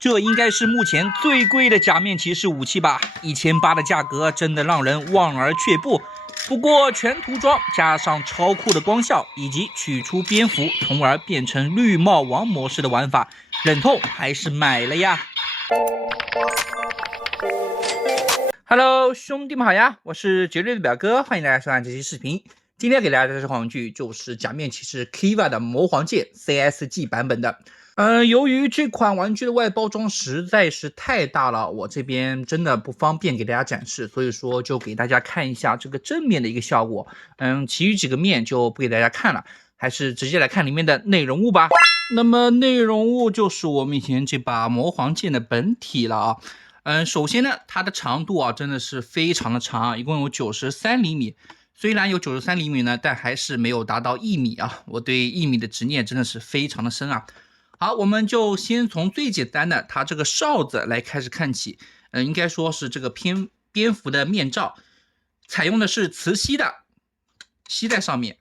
这应该是目前最贵的假面骑士武器吧，1800的价格真的让人望而却步。不过全涂装加上超酷的光效，以及取出蝙蝠，从而变成绿帽王模式的玩法，忍痛还是买了呀。Hello， 兄弟们好呀，我是绝对的表哥，欢迎大家收看这期视频。今天给大家的这款玩具就是假面骑士 Kiva 的魔皇剑 CSG 版本的。由于这款玩具的外包装实在是太大了，我这边真的不方便给大家展示，所以说就给大家看一下这个正面的一个效果。其余几个面就不给大家看了，还是直接来看里面的内容物吧。那么内容物就是我面前这把魔皇剑的本体了啊。首先呢，它的长度啊真的是非常的长，一共有93厘米。虽然有93厘米呢，但还是没有达到1米啊。我对1米的执念真的是非常的深啊。好，我们就先从最简单的它这个哨子来开始看起。应该说是这个蝙蝠的面罩，采用的是磁吸的，吸在上面。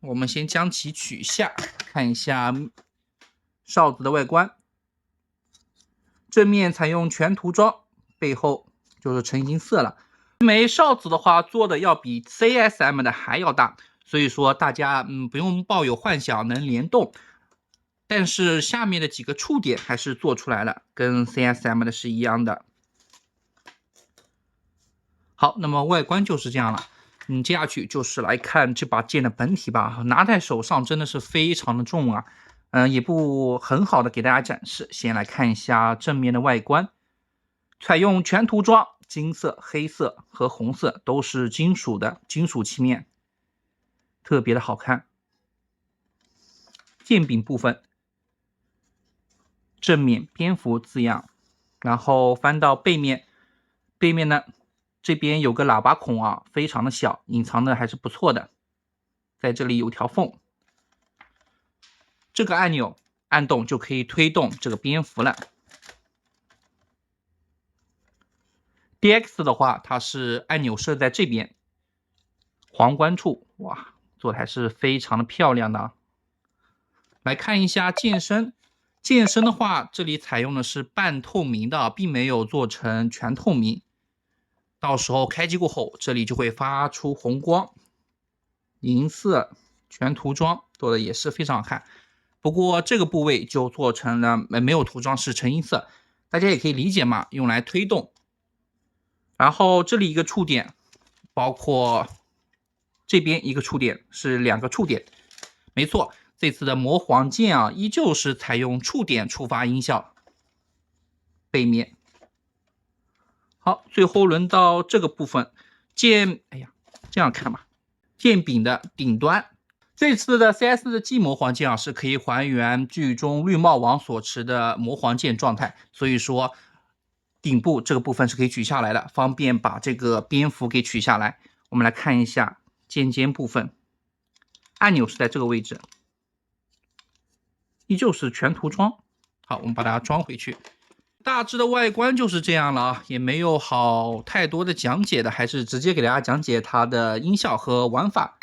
我们先将其取下，看一下哨子的外观。正面采用全涂装，背后就是成银色了。这枚哨子的话做的要比 CSM 的还要大，所以说大家不用抱有幻想能联动。但是下面的几个触点还是做出来了，跟 CSM 的是一样的。好，那么外观就是这样了。接下去就是来看这把剑的本体吧。拿在手上真的是非常的重啊。也不很好的给大家展示。先来看一下正面的外观，采用全涂装，金色、黑色和红色都是金属的金属漆面，特别的好看。剑柄部分，正面蝙蝠字样，然后翻到背面，背面呢这边有个喇叭孔啊，非常的小，隐藏的还是不错的，在这里有条缝。这个按钮按动就可以推动这个蝙蝠了。DX 的话，它是按钮设在这边，皇冠处，哇，做的还是非常的漂亮的啊。来看一下剑身，剑身的话，这里采用的是半透明的，并没有做成全透明。到时候开机过后，这里就会发出红光，银色全涂装做的也是非常好看。不过这个部位就做成了没有涂装，是橙银色，大家也可以理解嘛，用来推动。然后这里一个触点，包括这边一个触点，是2个触点。没错，这次的魔皇剑啊，依旧是采用触点触发音效。背面。好，最后轮到这个部分，剑，这样看吧，剑柄的顶端。这次的 CSG 魔皇剑啊，是可以还原剧中绿帽王所持的魔皇剑状态，所以说顶部这个部分是可以取下来的，方便把这个蝙蝠给取下来。我们来看一下剑尖部分，按钮是在这个位置，依旧是全涂装。好，我们把它装回去。大致的外观就是这样了啊，也没有太多的讲解的，还是直接给大家讲解它的音效和玩法。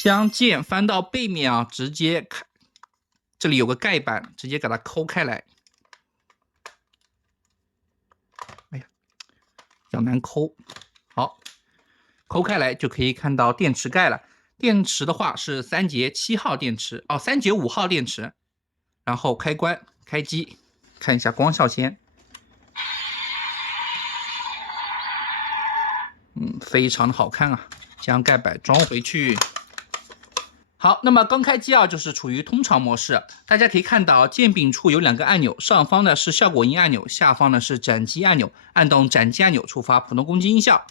将剑翻到背面啊，直接看，这里有个盖板，直接给它抠开来。比较难抠。好，抠开来就可以看到电池盖了。电池的话是3节7号电池，3节5号电池。然后开关开机，看一下光效先。非常的好看啊。将盖板装回去。好，那么刚开机啊，就是处于通常模式。大家可以看到剑柄处有2个按钮，上方呢是效果音按钮，下方呢是斩击按钮。按动斩击按钮触发普通攻击音效。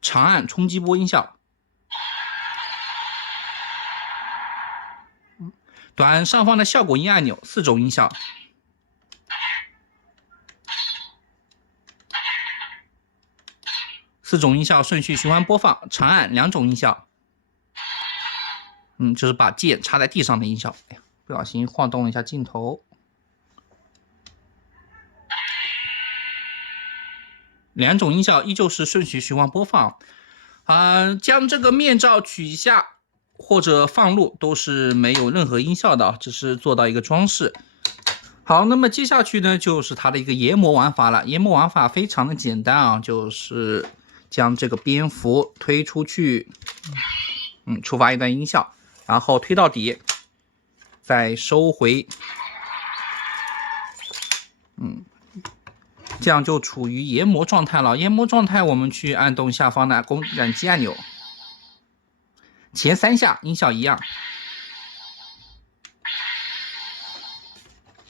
长按冲击波音效。短按上方的效果音按钮，4种音效。4种音效顺序循环播放，长按2种音效。就是把剑插在地上的音效。不小心晃动了一下镜头。2种音效依旧是顺序循环播放。将这个面罩取下，或者放入都是没有任何音效的，只是做到一个装饰。好，那么接下去呢，就是它的一个研磨玩法了。研磨玩法非常的简单啊，就是将这个蝙蝠推出去，触发一段音效，然后推到底，再收回，这样就处于研磨状态了。研磨状态，我们去按动下方的染机按钮，前3下音效一样。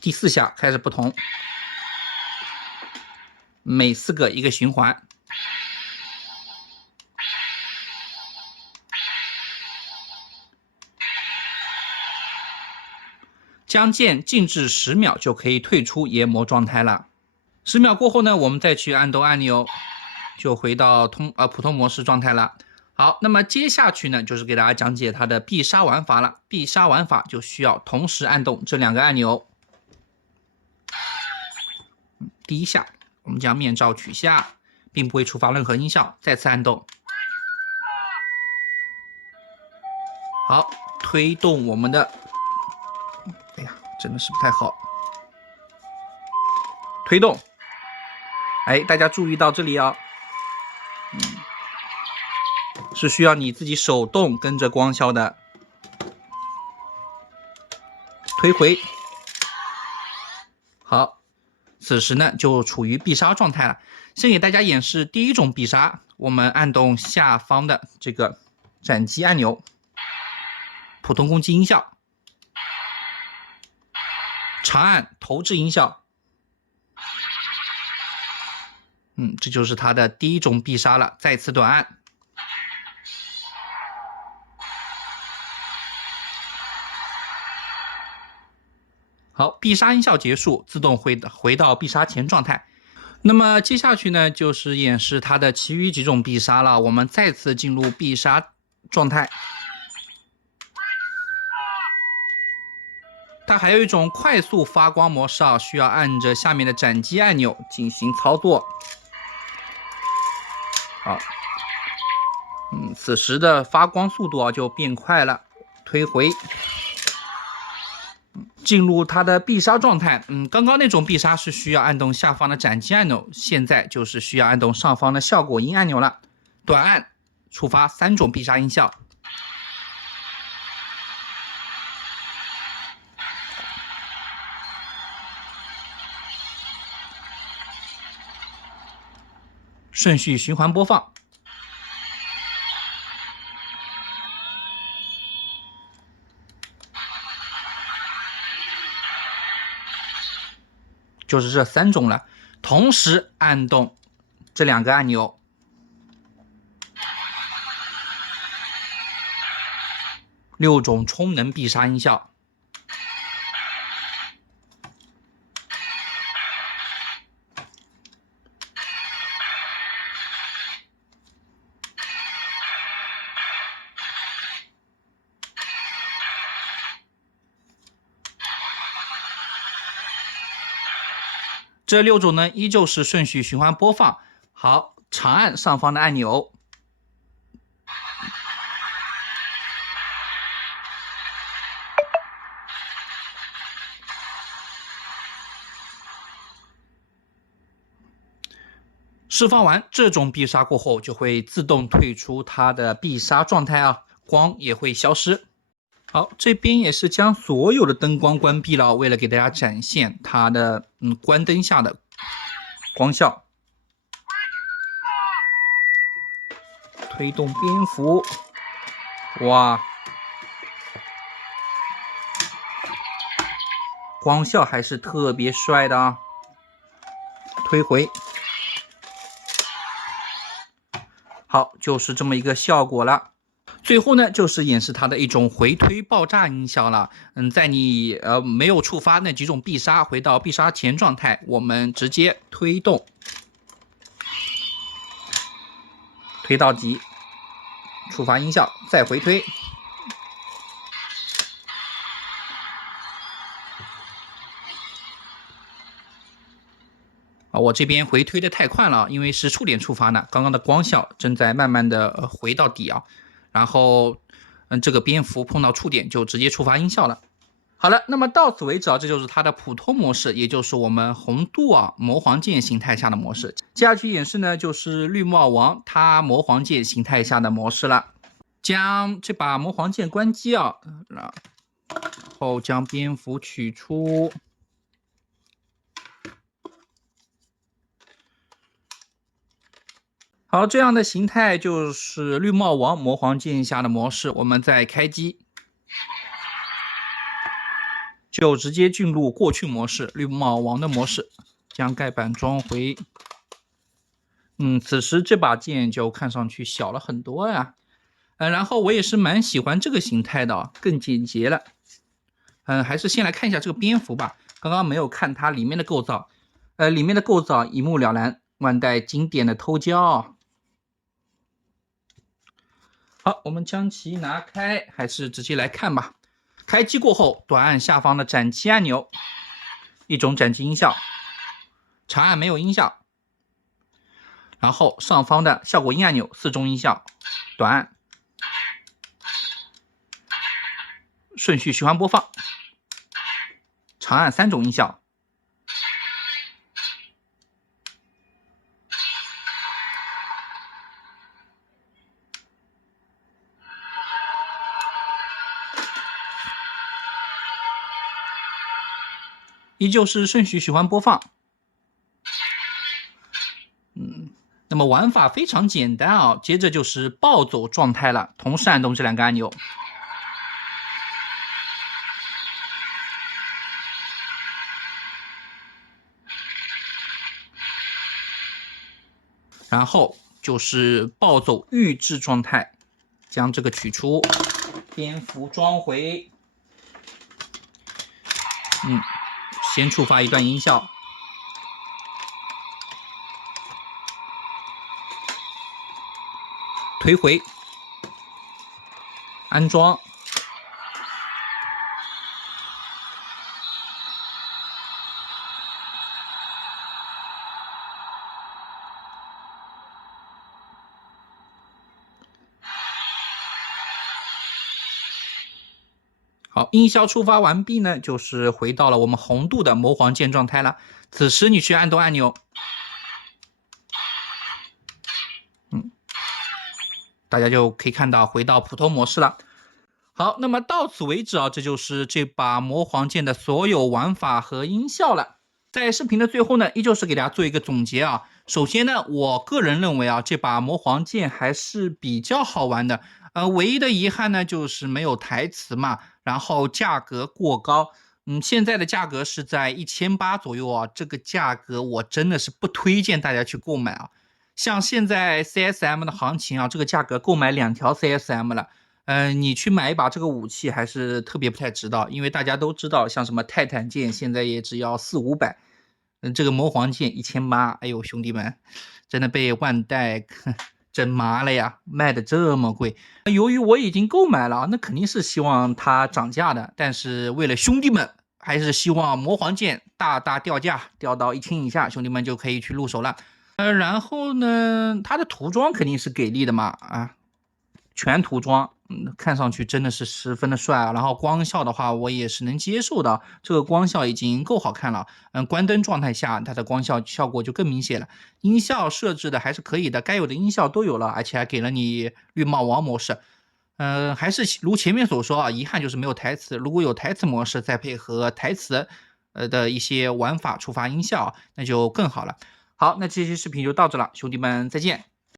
第4下开始不同，每4个一个循环。将键静置10秒就可以退出研磨状态了。10秒过后呢，我们再去按动按钮，就回到普通模式状态了。好，那么接下去呢，就是给大家讲解它的必杀玩法了。必杀玩法就需要同时按动这2个按钮。第1下，我们将面罩取下，并不会触发任何音效。再次按动。好，推动我们的，哎呀，真的是不太好。推动，大家注意到这里啊，是需要你自己手动跟着光效的。推回，好。此时呢，就处于必杀状态了。先给大家演示第1种必杀，我们按动下方的这个斩击按钮，普通攻击音效，长按投掷音效。这就是它的第1种必杀了。再次短按。好，必杀音效结束，自动回到必杀前状态。那么接下去呢，就是演示它的其余几种必杀了。我们再次进入必杀状态。它还有一种快速发光模式啊，需要按着下面的斩击按钮进行操作。好，此时的发光速度就变快了。推回。进入它的必杀状态，刚刚那种必杀是需要按动下方的斩击按钮，现在就是需要按动上方的效果音按钮了。短按触发3种必杀音效。顺序循环播放。就是这3种了，同时按动这2个按钮。6种充能必杀音效。这6种呢，依旧是顺序循环播放。好，长按上方的按钮。释放完这种必杀过后，就会自动退出它的必杀状态啊，光也会消失。好，这边也是将所有的灯光关闭了，为了给大家展现它的关灯下的光效。推动蝙蝠，哇，光效还是特别帅的啊！推回，好，就是这么一个效果了。最后呢，就是演示它的一种回推爆炸音效了。在你没有触发那几种必杀，回到必杀前状态，我们直接推动，推到底，触发音效，再回推。我这边回推的太快了，因为是触点触发呢，刚刚的光效正在慢慢的回到底啊。然后这个蝙蝠碰到触点就直接触发音效了。好了，那么到此为止啊，这就是它的普通模式，也就是我们红度魔皇剑形态下的模式。接下去演示呢，就是绿帽王它魔皇剑形态下的模式了。将这把魔皇剑关机然后将蝙蝠取出。好，这样的形态就是绿帽王魔皇剑下的模式。我们再开机。就直接进入过去模式，绿帽王的模式，将盖板装回。此时这把剑就看上去小了很多呀。然后我也是蛮喜欢这个形态的，更简洁了。还是先来看一下这个蝙蝠吧。刚刚没有看它里面的构造，里面的构造一目了然，万代经典的偷胶。好，我们将其拿开，还是直接来看吧。开机过后，短按下方的斩击按钮，一种斩击音效；长按没有音效。然后上方的效果音按钮，4种音效，短按。顺序循环播放，长按3种音效。依旧是顺序循环播放。那么玩法非常简单接着就是暴走状态了，同时按动这2个按钮。然后就是暴走预置状态，将这个取出，蝙蝠装回。先触发一段音效，推回，安装。好，音效触发完毕呢，就是回到了我们红度的魔皇剑状态了。此时你去按动按钮，大家就可以看到回到普通模式了。好，那么到此为止这就是这把魔皇剑的所有玩法和音效了。在视频的最后呢，依旧是给大家做一个总结首先呢，我个人认为这把魔皇剑还是比较好玩的。唯一的遗憾呢，就是没有台词嘛，然后价格过高。现在的价格是在1800左右这个价格我真的是不推荐大家去购买像现在 CSM 的行情这个价格购买2条 CSM 了。你去买一把这个武器还是特别不太值得，因为大家都知道，像什么泰坦剑现在也只要400-500，这个魔皇剑1800，哎呦兄弟们，真的被万代整麻了呀，卖的这么贵。由于我已经购买了，那肯定是希望它涨价的，但是为了兄弟们，还是希望魔皇剑大大掉价，掉到1000以下，兄弟们就可以去入手了。然后呢，它的涂装肯定是给力的嘛全涂装，看上去真的是十分的帅然后光效的话，我也是能接受的，这个光效已经够好看了。关灯状态下，它的光效果就更明显了。音效设置的还是可以的，该有的音效都有了，而且还给了你绿帽王模式。还是如前面所说遗憾就是没有台词。如果有台词模式，再配合台词的一些玩法触发音效，那就更好了。好，那这期视频就到这了，兄弟们再见。